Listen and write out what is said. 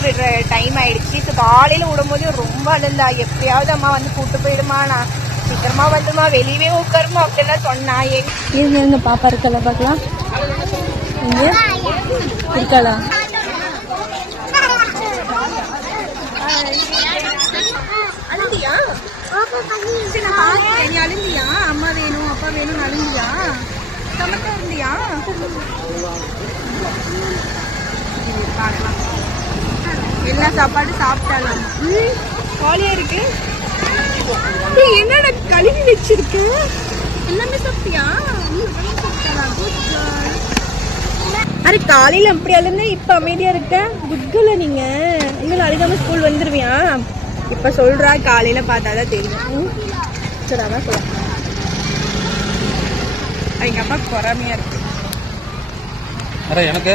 School விடுற time ஆயிடுச்சு. So காலையில விடும்போது ரொம்ப அழுந்தா, எப்பயாவது அம்மா வந்து கூட்டு போயிடுமா, நான் சீக்கிரமா வந்துமா, வெளியவே உட்காருமா அப்படிலாம் சொன்னா. எங்க பாப்பா இருக்கல பார்க்கலாம், இருக்காளா? அழுந்தியா? நீ அழுந்தியா? அம்மா வேணும் அப்பா வேணும்னு அழுந்தியா? சமத்தா இருந்தியா? பார்க்கலாம். எல்லா சாப்பாடும் சாப்பிட்டாலும் ஜாலியா இருக்கு. என்னடா கழுவி வச்சிருக்கு? எல்லாமே சாப்பிட்டியா? அரே காலையில அப்படி அழுந்த, இப்ப அமைதியா இருக்க. குட்கல நீங்க இன்னும் அழுகாம ஸ்கூல் வந்துருவியா? இப்ப சொல்றா, காலையில பார்த்தாதான் தெரியும். சரி அதான் சொல்ல. எங்க அப்பா பொறாமையா இருக்கு. எனக்கு